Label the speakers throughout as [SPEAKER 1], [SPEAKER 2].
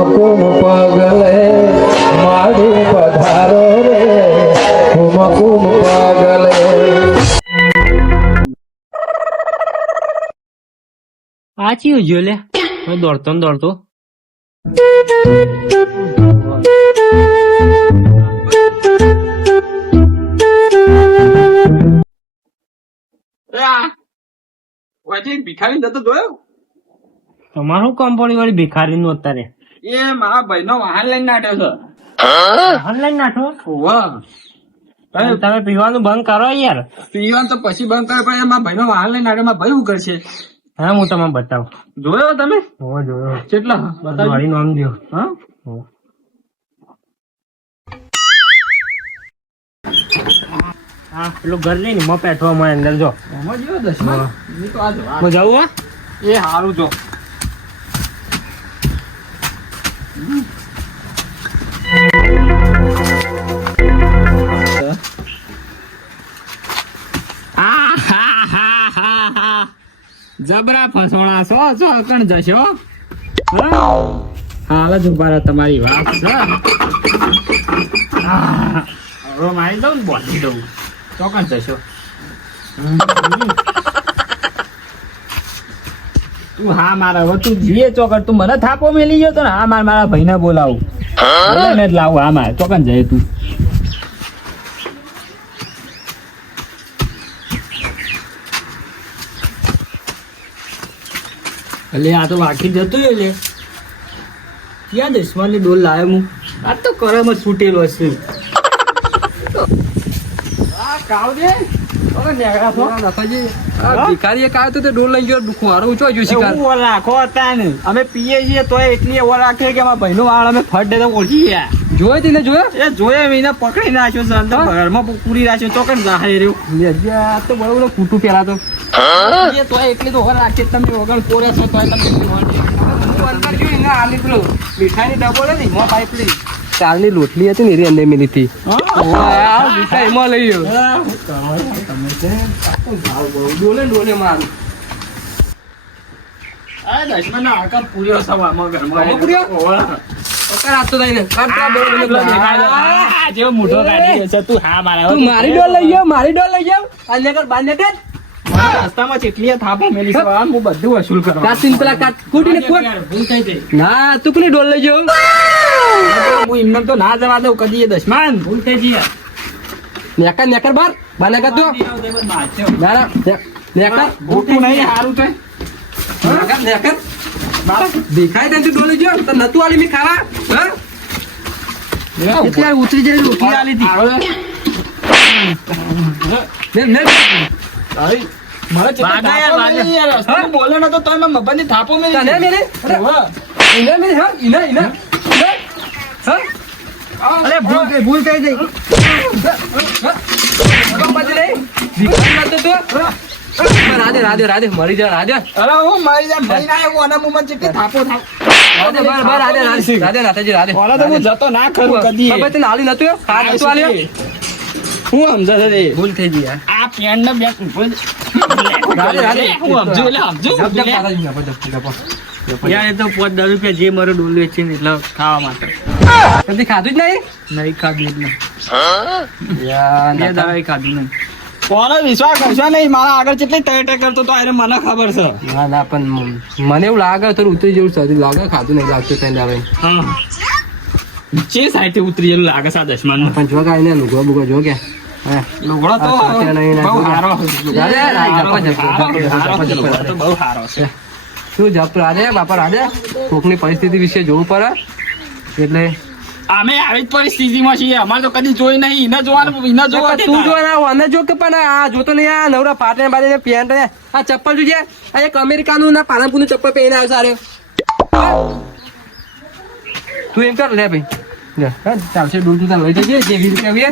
[SPEAKER 1] કુમકુમ પગલે માડી પધારો રે. કુમકુમ પગલે.
[SPEAKER 2] આ ચિયું જો લે. હું દોડતો ને દોડતો.
[SPEAKER 3] ભિખારી નતો જોયો?
[SPEAKER 2] તમારું કામ પડી વળી ભિખારી નું અત્યારે.
[SPEAKER 3] એ મારા ભાઈ નો વાહન લઈને નાટ્યો છે.
[SPEAKER 2] ઓનલાઈન નાખો
[SPEAKER 3] વાહ
[SPEAKER 2] તમે તમે પીવાનું બંધ કરો યાર.
[SPEAKER 3] પીવાનું તો પછી બંધ કરો પણ મારા ભાઈ નો વાહન લઈને નાટ્યો મારા ભાઈ શું કરશે?
[SPEAKER 2] હા હું તમને બતાવું.
[SPEAKER 3] જોયો તમે?
[SPEAKER 2] હો જોયો.
[SPEAKER 3] કેટલા? બતાવી
[SPEAKER 2] વાળી નામ દો.
[SPEAKER 3] હા?
[SPEAKER 2] હા. પેલું ઘર લઈને મો પેઠવા માં અંદર જો.
[SPEAKER 3] એમાં તો આ જો
[SPEAKER 2] હું જાઉં હા?
[SPEAKER 3] એ સારું જો. જબરા ફસોણા છો છો કણ જશો. હાલ જ ઊભા તમારી વાત છે
[SPEAKER 2] મારી દઉં ને બોલી દઉં.
[SPEAKER 3] ચોકન જશો. તું હા મારા હવે તું જીએ ચોકડ તું મને થાપો મેલી ગયો તો ને હા મારા મારા ભાઈને બોલાવું. જ લાવું હા મારે ચોકન જઈએ તું.
[SPEAKER 2] એટલે આ તો વાકી જતું એટલે ક્યાં દસમાની ડોલ લાવ્યો હું. આ તો કરમ જ ફૂટેલો છે ને અમે પીએ છીએ તો એટલી એવો રાખીએ કે અમારા ભાઈનું વાળ અમે ફટ દે તો ઓળખી ગયા
[SPEAKER 3] જોયો તીને જોયો?
[SPEAKER 2] એ જોયે એને પકડી નાખ્યો છે અંદર ઘરમાં પૂરી રાખ્યો તો કણ જાહે રહ્યું?
[SPEAKER 3] આ તો બરોબર કૂટું પેલા તો.
[SPEAKER 2] એ તો એટલી તો ઓલ રાખીએ તમે વગર કોરે છો તોય તમે
[SPEAKER 3] અંદર ગયો એને આલી પેલું
[SPEAKER 2] મીઠાઈની ડબ્બો ને મો પાઇપલી
[SPEAKER 3] કાલની લોટલી હતી ને એની અંદર મેલી હતી એમાં લઈ ગયો. ડોલે ડોલે મારું.
[SPEAKER 2] પૂર્યો સવા
[SPEAKER 3] આમાં પૂર્યો? પકડ થઈને કાઢ પેલા બે
[SPEAKER 2] જેવો મોટો કાઢી છે તું હા મારા
[SPEAKER 3] તું મારી ડોલ લઈ ગયો મારી ડોલ લઈ ગયો અને કર કર
[SPEAKER 2] રસ્તામાં જેટલી થાપો મેલી છે આ હું બધું વસૂલ કરવા
[SPEAKER 3] કાસીન પેલા કાટ કૂટીને કૂટ
[SPEAKER 2] ભૂલ થઈ ગઈ.
[SPEAKER 3] ના તું કોની ડોલ લઈ ગયો
[SPEAKER 2] હું એમને તો ના જવા દઉં કદી એ દસમાન ભૂલ થઈ ગઈ
[SPEAKER 3] નેકર નેકર બાર. બાને કર દો ના ના નેકર.
[SPEAKER 2] ભૂખું નહીં સારું છે
[SPEAKER 3] નેકર નેકર. દેખાય તને ડોલી ગયો તો નતું આલી મી ખાવા હા એટલે આ ઉતરી જાય રોટલી આલી હતી ને ને
[SPEAKER 2] મારે
[SPEAKER 3] યાર.
[SPEAKER 2] રસ્તામાં
[SPEAKER 3] હા?
[SPEAKER 2] બોલે ને તો તોય મેં મબ્બાની થાપો. મેલી?
[SPEAKER 3] અરે,
[SPEAKER 2] હોવે.
[SPEAKER 3] ઇના મેલી હા ઇના ઇના ઇના. હા અરે ભૂલ થઈ ભૂલ થઈ ગઈ રાધે રાધે રાધે મરી જા રાધે.
[SPEAKER 2] અરે હું મરી જા ભાઈ ના આવ્યો આના મુંહમાં ચેટલી થાપો થાપ.
[SPEAKER 3] રાધે બર બર રાધે રાધે રાધે નાથાજી રાધે.
[SPEAKER 2] ઓલા તો હું જતો ના ખરું કદી
[SPEAKER 3] બાબા તને આલી નતું કા નતો આલી
[SPEAKER 2] હું સમજા છે રે.
[SPEAKER 3] ભૂલ થઈ ગઈ
[SPEAKER 2] આ પેન ને બેક ઉપર
[SPEAKER 3] રાધે રાધે.
[SPEAKER 2] હું સમજુ એટલે સમજુ
[SPEAKER 3] જબ જબ માતાજી જપ જપ જપ
[SPEAKER 2] યાર એ તો પાંચ દસ રૂપિયા જે મારું ડોલ વેચી ને એટલે ખાવા માટે.
[SPEAKER 3] કદી ખાધું જ નહીં?
[SPEAKER 2] નહીં ખાધું
[SPEAKER 3] યાર
[SPEAKER 2] બે ખાધું નહીં. કોનો વિશ્વાસ કરશો નહીં? મારા આગળ કેટલી ટે કરતો તો એને મને ખબર છે.
[SPEAKER 3] ના ના પણ મને એવું લાગે થોડું ઉતરી જેવું સર્દી લાગે ખાધું નહીં લાગતું તેને હવે
[SPEAKER 2] જે સાઈડથી ઉતરી જેવું લાગે સા આ દસમાન
[SPEAKER 3] પણ જો કાંઈ ને લુગો બુગો જો કે.
[SPEAKER 2] લુગડો તો બહુ. લુગડો તો બહુ છે.
[SPEAKER 3] શું જપ રાધે બાપા રાધે કોકની પરિસ્થિતિ વિશે જોવું પડે. એટલે
[SPEAKER 2] અમે આવી જ પરિસ્થિતિમાં છીએ અમારે તો કદી જોઈ નહીં એને જોવાનું એને જોવા
[SPEAKER 3] તું જો ના મને જો કે પણ આ જોતો નહીં આ નવરા પાટે બાજે પેન્ટ આ ચપ્પલ જોજે આ એક અમેરિકાનું ના પાલનપુરનું ચપ્પલ પહેરીને આવ્યો સારે તું એમ કર લે ભાઈ ચાલશે ડૂલ તું લઈ જજે જેવી રીતે આવીએ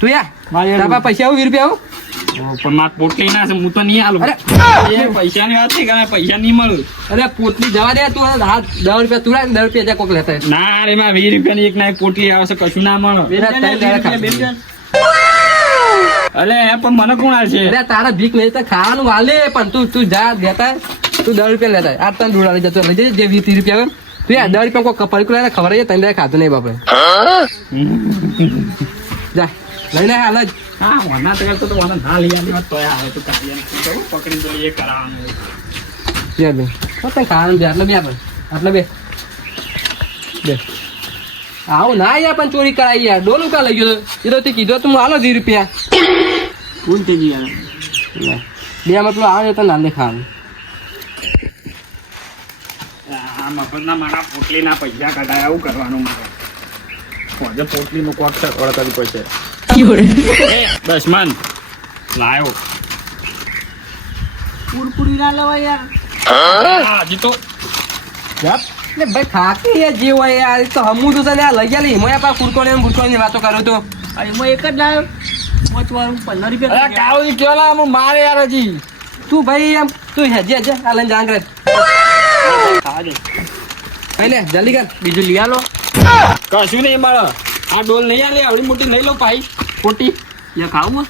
[SPEAKER 3] તું યા તારા પૈસા આવું વીસ રૂપિયા આવું
[SPEAKER 2] પણ માર પોટલી ના છે હું તો નહીં આલું.
[SPEAKER 3] અરે
[SPEAKER 2] પૈસા ની વાત છે કે પૈસા નહીં મળું?
[SPEAKER 3] અરે પોટલી જવા દે તું હાથ દસ રૂપિયા તું રાખ દસ રૂપિયા ત્યાં કોક લેતા
[SPEAKER 2] ના રે માં વીસ રૂપિયાની એક ના એક પોટલી આવશે છે કશું ના મળે. અલે એ પણ મને કોણ છે
[SPEAKER 3] અરે તારા ભીખ લેતા તો ખાવાનું હાલે પણ તું તું જા દેતા તું દસ રૂપિયા લેતા આ તને દોડા લઈ જતો લઈ જજે જે વીસ રૂપિયા આવે. તું આ દર રૂપિયા કોઈ લઈને ખબર તને ખાધું ખાતું નહીં બાપે જા. લઈને આય હાલ જ.
[SPEAKER 2] હા વના તૈયાર તો તો વના ના લઈ આવી તોય આવે તો નથી તો પકડી તો એ કરાવવાનું.
[SPEAKER 3] બે બે. તો તને ખાવાનું છે આટલે બે આપણે. આટલે બે. બે. આવું ના યાર પણ ચોરી કરાઈ યાર. ડોલું કા લઈ ગયો તો? એ તો તે કીધું તું હાલો દી રૂપિયા.
[SPEAKER 2] કોણ તે યાર
[SPEAKER 3] બે મતલબ આવે તો નાંદે ખાવાનું
[SPEAKER 2] આ મફતના મારા પોટલીના પૈસા કઢાય આવું કરવાનું મારે. પોટલીનું કોક ઓળખ કરવી પડશે. દસમન લાયો.
[SPEAKER 4] પૂરપૂરી ના લેવાય યાર.
[SPEAKER 2] હજી તો
[SPEAKER 3] એટલે ભાઈ ખાકી યાર જે હોય યાર તો હમું તો તને લઈ ગયા લી મોયા પા કુરકોને ને બુરકોની વાતો કરો તો.
[SPEAKER 4] અરે એમાં એક જ લાવ્યો પાંચ પંદર રૂપિયા
[SPEAKER 2] અરે કાવડી કેલા મારે યાર હજી.
[SPEAKER 3] તું ભાઈ એમ તું હજી હજી આ લઈને જાંગ રે
[SPEAKER 2] ખાવા દે
[SPEAKER 3] જલ્દી કર.
[SPEAKER 2] બીજું લઈ આલો. કશું નહીં મારો. આ ડોલ નહીં આલે આવડી મોટી લઈ લો ભાઈ. ખોટી?
[SPEAKER 4] લે ખાવું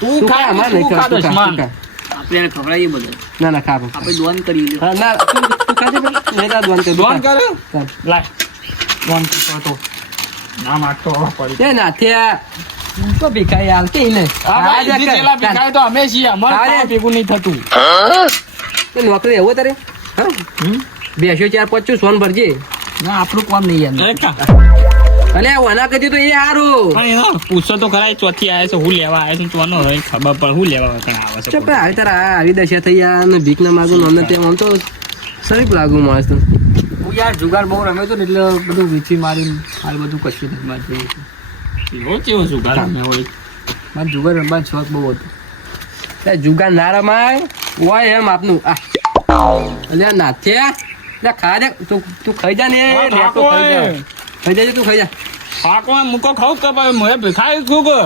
[SPEAKER 2] તું ખા
[SPEAKER 3] અમારે નહીં
[SPEAKER 2] તું ખા
[SPEAKER 3] તું ખા.
[SPEAKER 4] આપણે એને ખવડાવીએ બધા.
[SPEAKER 3] ના ના ખા
[SPEAKER 4] આપણે દોન કરી લે
[SPEAKER 3] હા, ના તું તું ખાજે ભાઈ. તાર દોન કર,
[SPEAKER 2] દોન. કરે લાય. દોન તો ના માગતો પડી
[SPEAKER 3] એ ના તે તો ભીખાઈ હાલ કે કર,
[SPEAKER 2] ભીખાય તો અમે છીએ. અમારે ખાવા ભેગું નહીં થતું.
[SPEAKER 3] તે નોકરી એવો તારે? હા?
[SPEAKER 2] હમ?
[SPEAKER 3] બેસ્યો ચાર પાંચ સોન ભરજે.
[SPEAKER 4] ના આપણું કામ નહીં યાર.
[SPEAKER 3] અને વના કદી તો એ હારું.
[SPEAKER 2] પણ એનો પૂછો તો ખરા ચોથી આવે છે હું લેવા આવે છે ચોનો હવે ખબર પણ હું લેવા કણ આવે છે
[SPEAKER 3] ચપ હાલ તારા આ આવી દશા થઈ યાર ને ભીખ ના માગું અમને તે આમ તો સરીક લાગુ માણસ તો.
[SPEAKER 4] હું યાર જુગાર બહુ રમે તો ને એટલે બધું વીછી મારી હાલ બધું કશું નથી મારે જોયું.
[SPEAKER 2] એવો કેવો જુગાર અમે હોય?
[SPEAKER 4] મારે જુગાર રમવાનો શોખ બહુ હતો.
[SPEAKER 3] જુગાર ના રમાય? હોય એમ આપનું. આ. અલ્યા નાથ્યા લે ખા દે. તું તું ખાઈ જા ને તો ખાઈ જા. ખાઈ જાજે તું ખાઈ જા.
[SPEAKER 2] પાકો મૂકો ખાવ કે ભાઈ મોએ ભીખાય શું કે?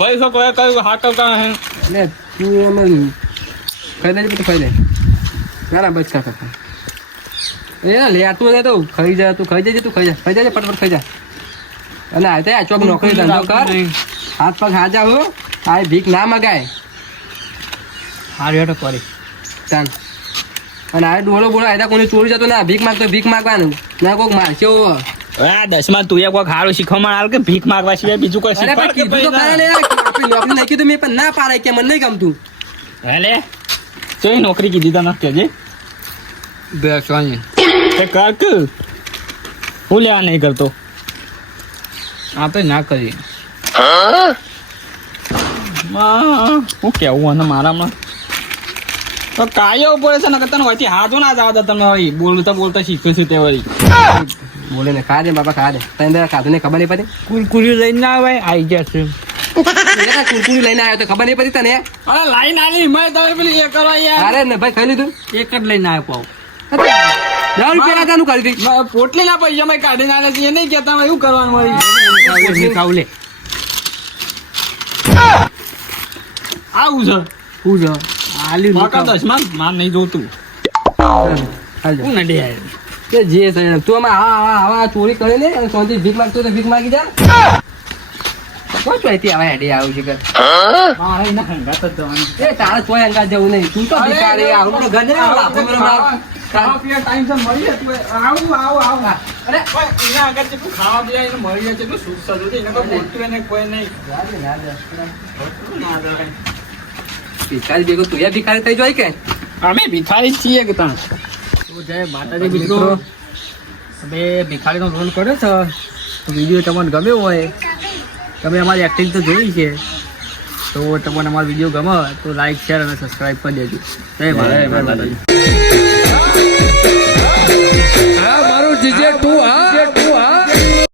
[SPEAKER 2] ભાઈ સો કોઈ કયું હાકલ કા હે
[SPEAKER 3] લે તું એમ ખાઈ લેજે તું ખાઈ લે. ના બસ ખા ખા એ લે તું લે તો ખાઈ જા તું ખાઈ જજે તું ખાઈ જા. ખાઈ જાજે ફટફટ ખાઈ જા. અને આ ચોક નોકરી ધંધો કર. હાથ પગ હાજા હો. આ ભીખ ના મગાય.
[SPEAKER 4] હારી હેઠો કરી.
[SPEAKER 3] ચાલ. અને આ ડોળો બોળો આયતા કોની ચોરી જતો ના ભીખ માગતો ભીખ માગવાનું. ના કોક મારશે.
[SPEAKER 2] આ દસમાં તું કોઈ ખાડું શીખવામાં હાલ કે ભીખ માગવા સિવાય બીજું કોઈ
[SPEAKER 3] પણ કીધું તો યાર, આપણી નોકરી નાખી તો મેં પણ ના પાડે કે મને નહીં ગમતું.
[SPEAKER 2] હેલે? તો નોકરી કીધી તને કેજે
[SPEAKER 4] બેસવાની
[SPEAKER 2] તે કાક કે હું લેવા નહીં કરતો?
[SPEAKER 4] આપણે ના કરીએ.
[SPEAKER 2] માં, હું કેવું અને મારામાં? તો કાયો પડે છે નકર તને હોયથી હાથો ના જાવ તમે વળી બોલતા બોલતા શીખ્યું છું તે વળી.
[SPEAKER 3] બોલે ને ખા દે બાપા ખા દે. તને તારા કાઢું ને ખબર નહીં પડી?
[SPEAKER 4] કુરકુરી લઈને ના આવે આવી જશે
[SPEAKER 3] કુરકુરી લઈને આવ્યો તો ખબર નહીં પડી તને?
[SPEAKER 2] અરે લાઈન આલી મેં તમે પેલી એ કરવા યાર.
[SPEAKER 3] અરે ને ભાઈ ખાઈ લીધું?
[SPEAKER 4] એક જ લઈને આવ્યો પાવ.
[SPEAKER 3] દસ રૂપિયા લાગાનું કરી દઈ
[SPEAKER 2] મ- પોટલીના પૈસા મેં કાઢી ના એ નહીં કહેતા એવું કરવાનું વળી?
[SPEAKER 4] ખાવ લે.
[SPEAKER 2] આવું છે.
[SPEAKER 4] હું જો આલ્યું
[SPEAKER 2] મકા દસમાં માર નહીં જોતું હું નડી આવ્યો
[SPEAKER 3] તે જે તું આમાં આવા આવા આવા ચોરી કરી લે અને ભીખ માંગતો તો ભીખ માંગી જા. કોઈ ચોઈથી આવા હેડી આવું છે કે?
[SPEAKER 2] મારે એના હંગાત જ જવાનું
[SPEAKER 3] એ તારા ચોય અંગા જવું નહીં. તું તો ભિખારી આવું.
[SPEAKER 2] ખાવા પીવા ટાઈમ છે મળી જાય આવું આવું આવું.
[SPEAKER 3] અરે.
[SPEAKER 2] એના આગળ જેટલું ખાવા પીવા એને મળી જાય એટલું સુખ સજુ છે એને કોઈ બોલતું એને કોઈ નહીં. ના.
[SPEAKER 3] ભિખારી ભેગો તું ભિખારી થઈ જાય કે?
[SPEAKER 2] અમે ભિખારી છીએ કે ત્યાં
[SPEAKER 4] તો જય માતાજી મિત્રો. અમે ભિખારીનો રોલ કર્યો છે? તો વીડિયો તમને ગમ્યો હોય તમે અમારી એક્ટિંગ તો જોઈ છે તો તમને અમારો વીડિયો ગમે તો લાઈક શેર અને સબસ્ક્રાઈબ કરી દેજો. જય માતાજી. મારું જીજે ટુ